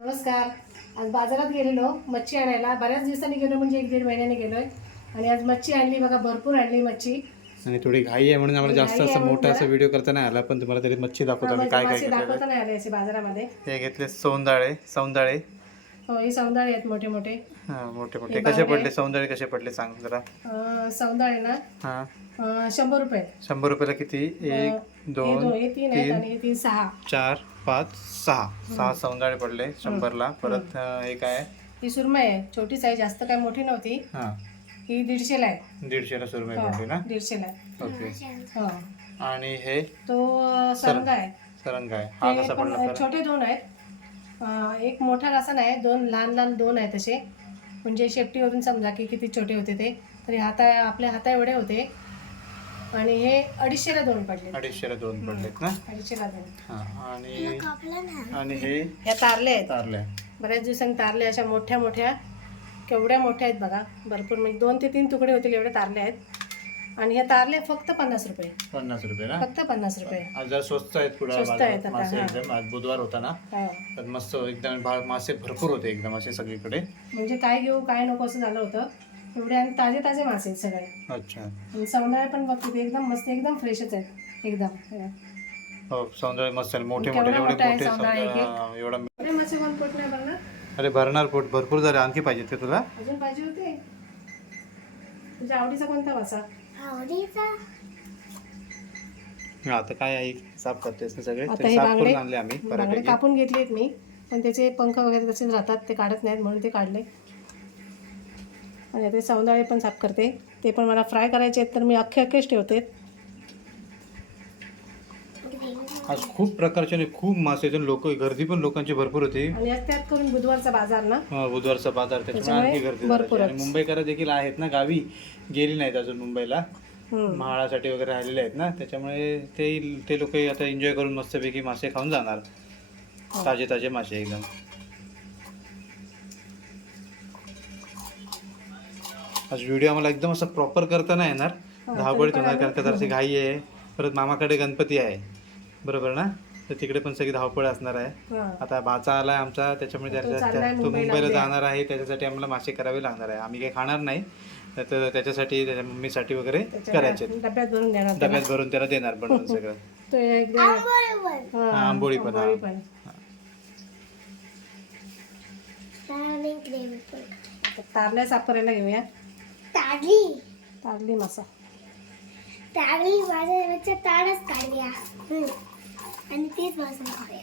नमस्कार. आज बाजारात गेलेलो मच्छी आणायला. बऱ्याच दिवसांनी गेलो म्हणजे एक दीड महिन्याने गेलोय. आणि आज मच्छी आणली बघा भरपूर आणली मच्छी. आणि थोडी घाई आहे म्हणून आम्हाला जास्त असं मोठा असा व्हिडिओ करता नाही आला पण तुम्हाला तरी मच्छी दाखवतो आम्ही काय काय दाखवता नाही आले असे बाजारामध्ये. हे घेतले सौंदाळे सौंदाळे. हो हे सौंदाळे आहेत मोठे मोठे. हा मोठे मोठे. कसे पडले? सौंदाळे कसे पडले सांग जरा. सौंदाळे ना? हा. शंभर रुपये. शंभर रुपयाला किती? एक दोन तीन तीन आणि तीन सहा. चार पाच सहा. सहा सौंदाळे पडले शंभरला. परत हे काय ही सुरमई आहे. छोटीच आहे जास्त काय मोठी नव्हती. हा दीडशेला आहे. दीडशेला सुरमई हो, पडली ना? दीडशेला. आहे ओके. हो. आणि हे? तो सरंगा आहे. सरंग काय हा ते कसा पण पडला छोटे दोन आहेत. अं, एक मोठा रसन आहे दोन लहान लहान दोन आहेत तसे. म्हणजे शेपटीवरून समजा की किती छोटे होते ते. तरी हाता आपल्या हाता एवढे होते. आणि हे अडीचशेला दोन पडले अडीचशेला दोन पडलेत ना? अडीचशेला दोन. हा आणि आणि हे? या तारले आहेत. तारल्या बऱ्याच दिवसांनी तारले अशा मोठ्या मोठ्या. केवढ्या मोठ्या आहेत बघा. भरपूर म्हणजे दोन ते तीन तुकडे होतील एवढे तारले आहेत. आणि हे तारले फक्त पन्नास रुपये. पन्नास रुपये ना? फक्त पन्नास रुपये. आज जरा स्वस्त आहेत पुढे स्वस्त आहेत आता, मासे हा. एकदम आज बुधवार होता ना? हा. तर मस्त एकदम भा- मासे भरपूर होते एकदम असे सगळीकडे. म्हणजे काय घेऊ काय नको असं झालं होतं. एवढे आणि ताजे ताजे मासे आहेत सगळे. अच्छा. आणि सौंदर्य पण बघ तिथे एकदम मस्त एकदम फ्रेशच आहेत. एकदम. हो सौंदर्य मस्त आहे. मोठे केवढा मोठे एवढे मोठा आहे मोठे सौंदर्य एवढा मासे कोण पोट नाही बघणार? अरे भरणार पोट भरपूर झाले. आणखी पाहिजेत का तुला? अजून पाहिजे होते? तुझ्या आवडीचा कोणता मासा हा, आता काय आहे साफ करतेस ना सगळे? आता तरी हे साफ बांगडे करून आणले आम्ही बांगडे बऱ्यापैकी कापून घेतले आहेत मी पण त्याचे पंख वगैरे तसेच राहतात ते काढत नाहीत म्हणून ते काढले. आणि ते सौंदाळे पण साफ करते. ते पण मला फ्राय करायचे आहेत तर मी अख्खे अख्खेच ठेवते. आज खूप प्रकारचे आणि खूप मासे लोक गर्दी पण लोकांची भरपूर होती. आणि आज त्यात करून बुधवारचा बाजार ना? हा, बुधवारचा बाजार त्याच्यामुळे आणखी गर्दी भरपूरच. झाली. आणि मुंबईकर देखील आहेत ना गावी गेली नाहीत अजून मुंबईला. हम्म. महाळासाठी वगैरे राहिलेले आहेत ना त्याच्यामुळे ते ते लोक आता एन्जॉय करून मस्तपैकी मासे खाऊन जाणार. ताजे ताजे मासे एकदम. आज व्हिडिओ आम्हाला एकदम असं प्रॉपर करता नाही येणार. धावपळीत होणार कारण का जराशी घाई आहे. परत मामाकडे गणपती आहे. बरोबर ना? तर तिकडे पण सगळी धावपळ असणार आहे. आता भाचा आलाय आमचा त्याच्यामुळे तो मुंबईला. जाणार आहे त्याच्यासाठी आम्हाला मासे करावे लागणार आहे. आम्ही काही खाणार नाही तर त्याच्यासाठी त्याच्या मम्मीसाठी वगैरे करायचे. डब्यात भरून देणार त्याला. डब्यात भरून त्याला देणार बनवून सगळं. आंबोळी पण, तारल्या साफ करायला घेऊया. ताडली तारली मासा. ताडली माझ्या ताडच काढल्या हम्म. आणि तीच भाजून खाऊया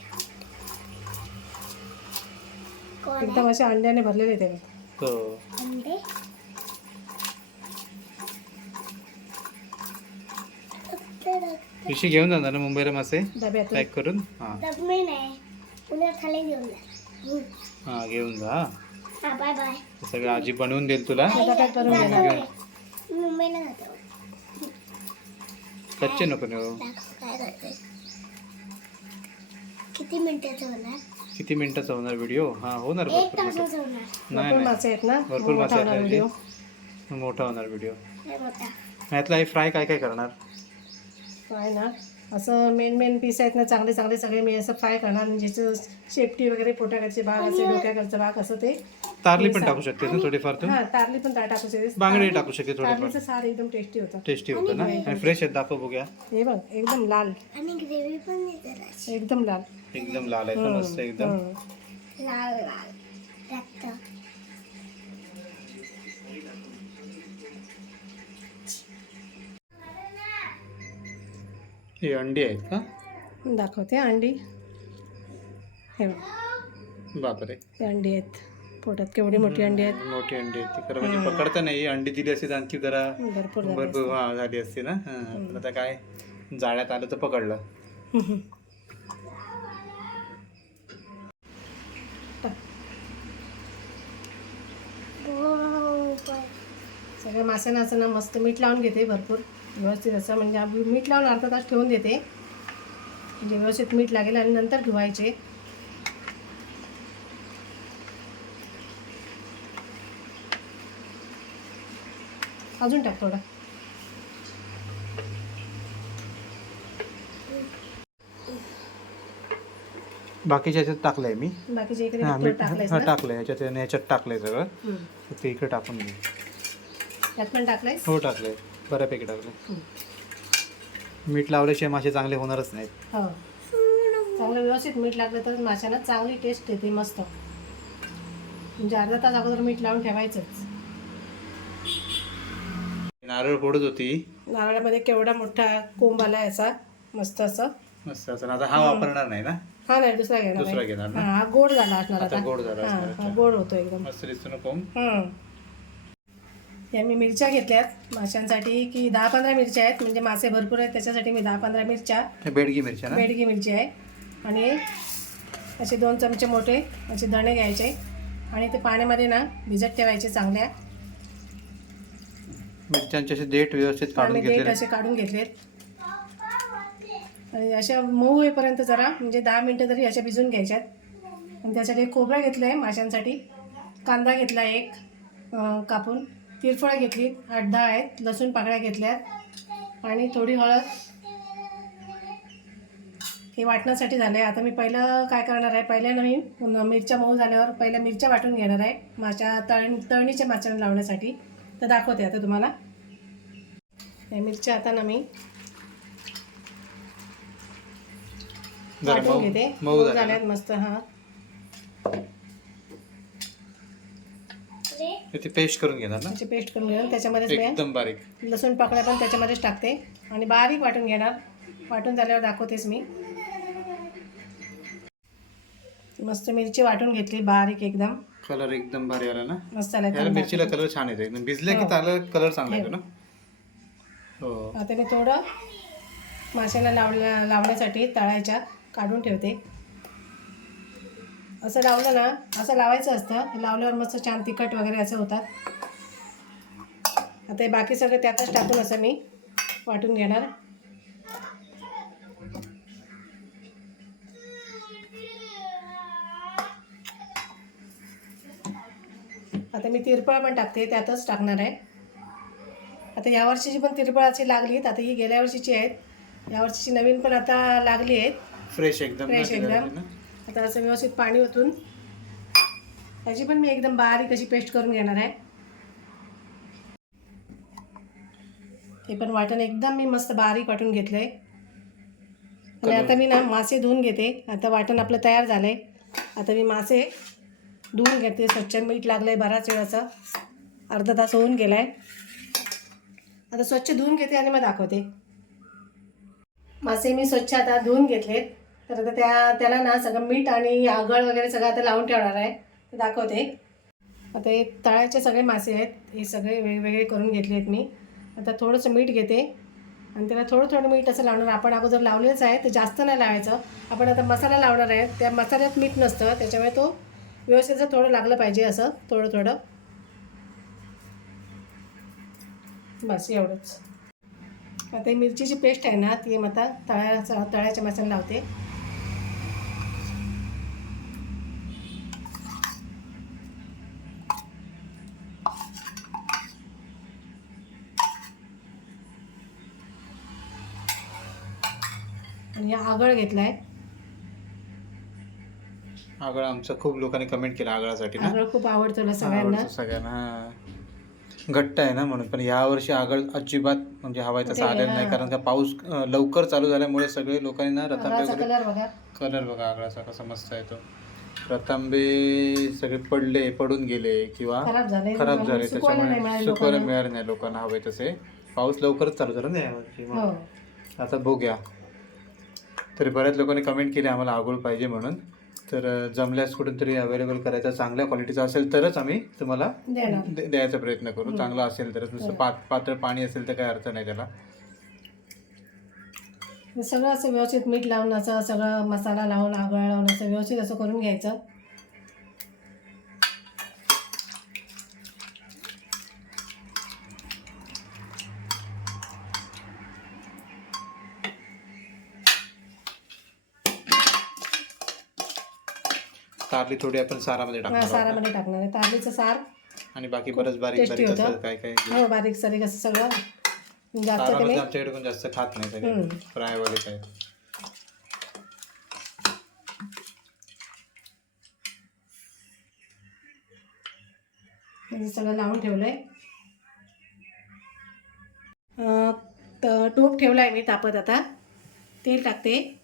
एकदम असे अंड्याने भरलेले ते तो अंडे? पिशी घेऊन जाणार ना मुंबईला मासे? पॅक करून? हा. घेऊन जा. हा हा. सगळं आजी बनवून देईल तुला. कच्चे नको नेऊ. किती मिनिटाचं होणार? किती मिनिटाचा होणार व्हिडिओ हा होणार एक भरपूर मोठा. तासाचं होणार. नाही भरपूर नाही. मासे आहेत ना? भरपूर मासे मोठा आहेत व्हिडिओ त्याचे. मोठा होणार व्हिडिओ मोठा. ह्यातला हे फ्राय काय काय करणार? आहे ना? असं मेन मेन पीस आहेत ना चांगले चांगले सगळे मी असं फ्राय करणार. आणि ज्याचं शेपटी वगैरे पोटाकडचे भाग असे डोक्याकडचं भाग असं ते तारली पण टाकू शकते ना थोडीफार तू? हा तारली पण टाकू शकते बांगडे टाकू शकते थोडीफार. तारलीचं सार एकदम टेस्टी होतं. टेस्टी होतं ना? आणि फ्रेश आहेत दाखव बघूया. हे बघ एकदम लाल. आणि ग्रेव्ही पण जराशी. एकदम लाल. एकदम लाल आहेत ना मस्त एकदम. हं. लाल लाल. रक्त हे अंडी आहेत का? दाखवते अंडी. हे बघ. बापरे. हे अंडी आहेत. पोटात केवढी मोठी अंडी आहेत? मोठी अंडी आहेत. ती खरं म्हणजे पकडता नाही. अंडी दिली असती तर आणखी जरा भरपूर झाले भरपूर हा झाली असती ना? हा, पण आता काय? जाळ्यात आलं तर पकडलं. सगळ्या असं ना मस्त मीठ लावून घेते भरपूर. व्यवस्थित असं म्हणजे आप- मीठ लावून अर्धा तास ठेवून देते. म्हणजे व्यवस्थित मीठ लागेल आणि नंतर धुवायचे. अजून टाक थोडं. बाकीच्या ह्याच्यात टाकलंय मी. बाकीचे इकडे हा हा ना? टाकलंय. ह्याच्यात आणि ह्याच्यात टाकलंय सगळं. तर ते इकडे टाकून घे. त्यात पण टाकलंयस? हो टाकलंय. बऱ्यापैकी टाकलंय. मीठ लावल्याशिवाय मासे चांगले होणारच नाहीत. हो. चांगलं व्यवस्थित मीठ लागलं तर माशाला चांगली टेस्ट येते मस्त. म्हणजे अर्धा तास अगोदर मीठ लावून ठेवायचंच. नारळ फोडत होती. नारळामध्ये केवढा मोठा कोंब आला याचा मस्त असं. मस्त असं. आता हा वापरणार नाही ना? हा नाही दुसरा घेणार दुसरा. घेणार ना? हा गोड झाला असणार आता गोड झाला असणार, हा, गोड होतो एकदम. मस्त दिसतो ना कोंब? हम्म. या मी मिरच्या घेतल्यात माशांसाठी की दहा पंधरा मिरच्या आहेत म्हणजे मासे भरपूर आहेत त्याच्यासाठी मी दहा पंधरा मिरच्या हे बेडगी मिरच्या ना? बेडगी मिरची आहे. आणि असे दोन चमचे मोठे असे धणे घ्यायचे. आणि ते पाण्यामध्ये ना भिजत ठेवायचे चांगल्या. मिरच्यांचे असे देठ व्यवस्थित काढून आम्ही देठ घेतलेले. असे काढून घेतलेत. आणि अशा मऊ होईपर्यंत जरा म्हणजे दहा मिनटं तरी अशा भिजून घ्यायच्यात. आणि त्यासाठी खोबरं घेतलं आहे माशांसाठी. कांदा घेतला एक अं, कापून. तिरफळं घेतली आठ दहा आहेत. लसूण पाकळ्या घेतल्यात. आणि थोडी हळद. हे वाटण्यासाठी झालं आहे आता मी पहिलं काय करणार आहे पहिल्या नवीन मिरच्या मऊ झाल्यावर पहिल्या मिरच्या वाटून घेणार आहे माशा तळ तळणीच्या माशांना लावण्यासाठी. तर दाखवते आता तुम्हाला. या मिरच्या आता ना मी वाटून मऊ घेते. मऊ? झाल्यात मस्त हा. ती पेस्ट करून घेणार ना? त्याची पेस्ट करून घेऊन त्याच्यामध्येच मी एकदम बारीक. लसूण पाकळ्या पण त्याच्यामध्येच टाकते. आणि बारीक वाटून घेणार. वाटून झाल्यावर दाखवतेच मी. मस्त मिरची वाटून घेतली बारीक एकदम. कलर एकदम भारी आला ना? मस्त आला याला मिरचीला कलर छान येतो एकदम भिजले की त्याला कलर चांगला येतो ना? हो. आता मी थोडं माशाला लावल्या लावण्यासाठी तळायच्या काढून ठेवते. असं लावलं ना असं लावायचं असतं. हे लावल्यावर मस्त छान तिखट वगैरे असं होतात आता हे बाकी सगळं त्यातच टाकून असं मी वाटून घेणार. आता मी तिरपळ पण टाकते त्यातच टाकणार आहे. आता यावर्षीची पण तिरपळ अशी लागलीत आता ही गेल्या वर्षीची आहेत. यावर्षीची नवीन पण आता लागली आहेत. फ्रेश एकदम फ्रेश एकदम. झाली. आता असं व्यवस्थित पाणी ओतून त्याची पण मी एकदम बारीक अशी पेस्ट करून घेणार आहे. हे पण वाटण एकदम मी मस्त बारीक वाटून घेतलंय. आणि आता मी ना मासे धुवून घेते. आता वाटण आपलं तयार झालंय. आता मी मासे धुवून घेते स्वच्छ मीठ लागलं आहे बराच वेळाचं. अर्धा तास होऊन गेला आहे आता स्वच्छ धुवून घेते आणि मग दाखवते. मासे मी स्वच्छ आता धुवून घेतलेत. तर आता त्या त्याला ना सगळं मीठ आणि आगळ वगैरे सगळं आता लावून ठेवणार आहे. ते दाखवते. आता हे तळ्याचे सगळे मासे आहेत. हे सगळे वेगवेगळे करून घेतले आहेत मी. आता थोडंसं मीठ घेते. आणि त्याला थोडं थोडं मीठ असं लावणार. आपण अगोदर लावलेलंच आहे. तर जास्त नाही लावायचं. आपण आता मसाला लावणार आहे. त्या मसाल्यात मीठ नसतं. त्याच्यामुळे तो व्यवस्थित असं थोडं लागलं पाहिजे असं थोडं थोडं. बस एवढंच. आता ही मिरचीची पेस्ट आहे ना ती मग आता तळ्याचा तळ्याच्या मसाला लावते. आणि हा आगळ घेतला आहे आगळ आमचं खूप लोकांनी कमेंट केलं आगळासाठी ना आगळ खूप आवडतो ना सगळ्यांना आवडतो सगळ्यांना हा. घट्ट आहे ना म्हणून पण यावर्षी आगळ अजिबात म्हणजे हवाय तसं ते, आलेलं नाही हा. कारण का पाऊस अं, लवकर चालू झाल्यामुळे सगळे लोकांनी ना रतांबे आगळाचा वगैरे कलर बघा कलर बघा आगळाचा कसा मस्त आहे तो रतांबे सगळे पडले पडून गेले किंवा खराब झाले खराब झाले सुकवायला नाही मिळाले त्याच्यामुळे सुकवायला लोकांना. मिळाले नाही लोकांना हवे तसे पाऊस लवकरच चालू झाला ना यावर्षी हो. आता बघूया तरी बऱ्याच लोकांनी कमेंट केली आम्हाला आगोळ पाहिजे म्हणून तर जमल्यास कुठून तरी अवेलेबल करायचा चांगल्या क्वालिटीचा असेल तरच आम्ही तुम्हाला दे- द्यायचा प्रयत्न करू. चांगला असेल तरच. नुसतं पात पातळ पाणी असेल तर काही अर्थ नाही त्याला. सगळं असं व्यवस्थित मीठ लावून असं सगळं मसाला लावून आगळ लावून असं व्यवस्थित असं करून घ्यायचं. तारली थोडी आपण सारामध्ये टाकणार आहोत. सारामध्ये टाकणार आहे. तारलीचं सार आणि बाकी बरंच बारीक बारीक होतं. असं काय काय हो बारीक सारीक असं सगळं. म्हणजे आता ते तारामध्ये मी आमच्याकडे जास्त खात नाही सगळे. हम्म. फ्राय वाले काय? म्हणजे सगळं लावून ठेवलंय. अं, त- टोप ठेवलाय मी तापत आता. तेल टाकते.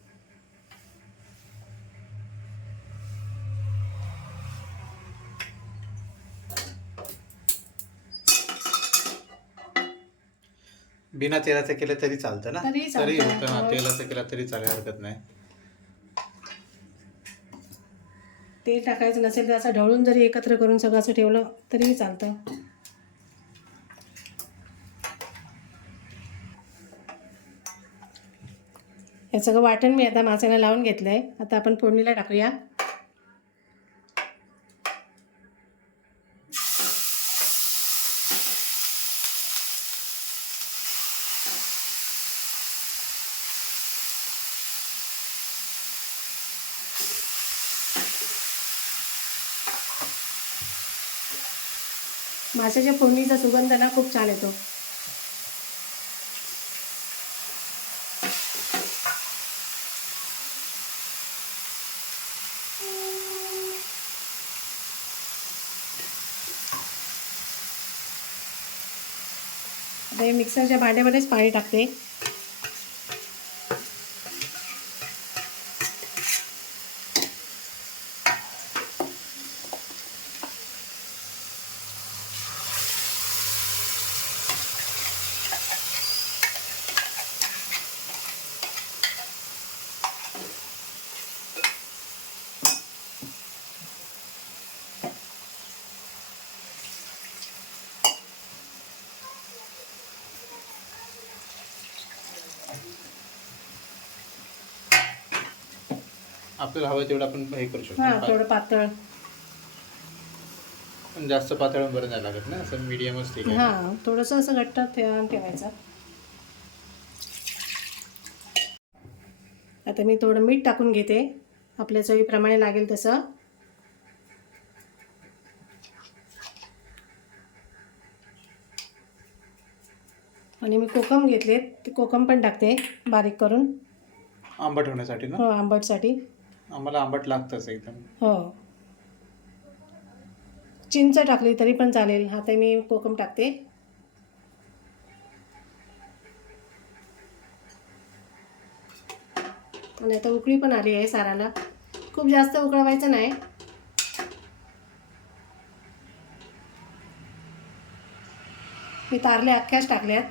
बिना तेलाचं केलं तरी चालतं ना? तरी चालतं. तरी होतं हा हो. तेलाचं केलं तरी चालेल हरकत नाही. तेल टाकायचं नसेल तर असं ढवळून जरी एकत्र करून सगळं असं ठेवलं तरीही चालतं. हे सगळं वाटण मी आता मासाला लावून घेतलं आहे आता आपण फोडणीला टाकूया. माशाच्या फोडणीचा सुगंध ना खूप छान येतो. आता मिक्सरच्या भांड्यामध्येच पाणी टाकते. आपल्याला हवं तेवढं आपण हे करू हां शकतो थोडं पातळ. पण जास्त पातळ बरं नाही लागत ना असं मीडियमच ठीक आहे. हां थोडंसं असं घट्ट ठे- ठेवायचं. आता मी थोडं मीठ टाकून घेते. आपल्या चवीप्रमाणे लागेल तसं. आणि मी कोकम घेतले ते कोकम पण टाकते बारीक करून. आंबट होण्यासाठी ना? हो आंबटसाठी. आम्हाला आंबट लागतंच एकदम. हो. चिंच टाकली तरी पण चालेल. आता मी कोकम टाकते. आणि आता उकळी पण आली आहे साराला. खूप जास्त उकळवायचं नाही. मी तारले अख्ख्याच टाकल्यात.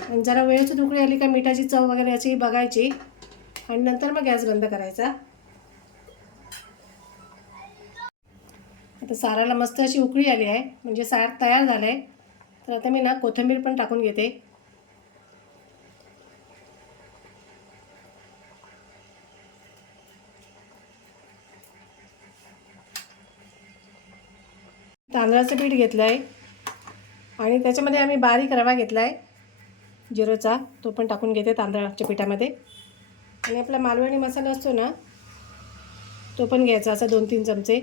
आणि जरा वेळच उकळी आली का मिठाची चव वगैरे याची बघायची. आणि नंतर मग गॅस बंद करायचा. आता साराला मस्त अशी उकळी आली आहे. म्हणजे सार तयार झालं आहे तर आता मी ना कोथिंबीर पण टाकून घेते. तांदळाचं पीठ घेतलं आहे आणि त्याच्यामध्ये आम्ही बारीक रवा घेतला आहे जिरोचा तो पण टाकून घेते तांदळाच्या पिठामध्ये. आणि आपला मालवणी मसाला असतो ना तो पण घ्यायचा असा दोन तीन चमचे.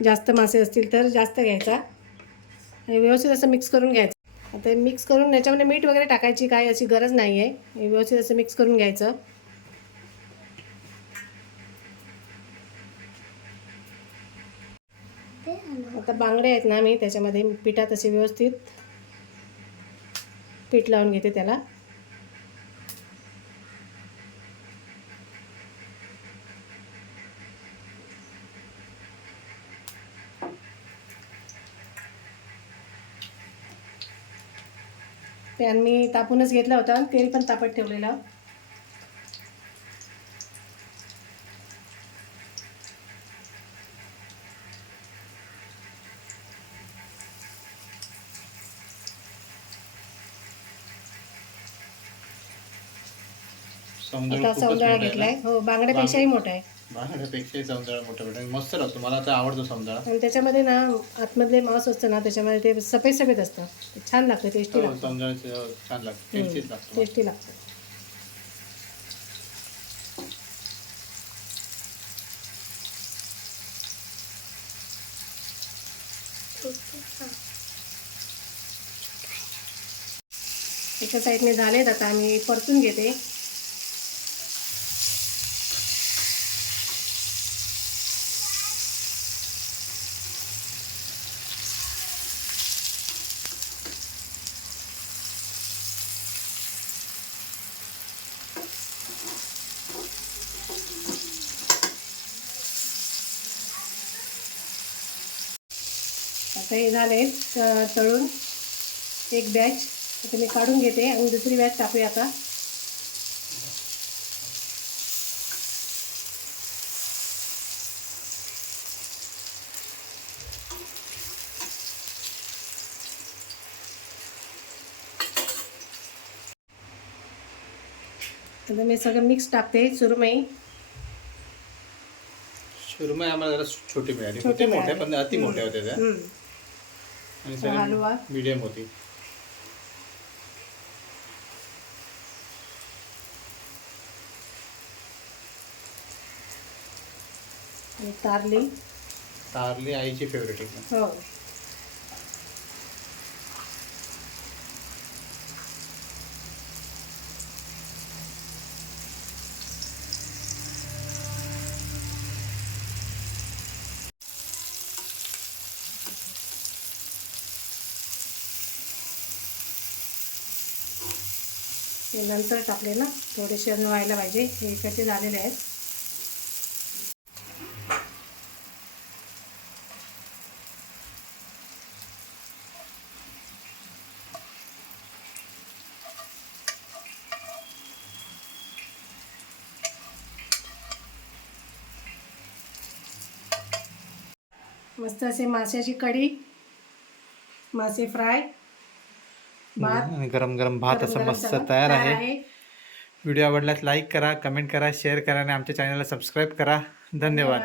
जास्त मासे असतील तर जास्त घ्यायचा. आणि व्यवस्थित असं मिक्स करून घ्यायचं. आता मिक्स करून याच्यामध्ये मीठ वगैरे टाकायची काय अशी गरज नाही आहे व्यवस्थित असं मिक्स करून घ्यायचं. आता बांगडे आहेत ना मी त्याच्यामध्ये पिठात असे व्यवस्थित पीठ लावून घेते त्याला. पॅन मी तापूनच घेतला होता आणि तेल पण तापत ठेवलेलं. आता सौंदळा घेतलाय. हो बांगड्यापेक्षाही मोठा आहे. मस्त लागतो. मला तर आवडतो समजा आणि त्याच्यामध्ये ना आतमधले मांस असतं ना त्याच्यामध्ये ते सफेद सफेद असतं. छान लागतं टेस्टी हो, लागतं. छान लागतं. टेस्टी लागतं. एका साईडने झालेत आता आम्ही परतून घेते. झाले तळून एक बॅच आता मी काढून घेते आणि दुसरी बॅच टाकूया आता. आता मी सगळं मिक्स टाकते सुरमई. सुरमई आम्हाला जरा छोटी मिळाली. होते मोठ्या. पण अति मोठ्या होत्या त्या हलवा. मीडियम होती. तारली? तारली आईची फेवरेट एकदम हो. नंतर टाकले ना थोडेसे व्हायला पाहिजे. हे इकडचे झालेले आहेत. मस्त असे माशाची कढी मासे फ्राय आणि गरम गरम भात असं मस्त तयार आहे. व्हिडिओ आवडल्यास लाईक करा कमेंट करा शेअर करा आणि आमच्या चॅनलला सबस्क्राईब करा. धन्यवाद.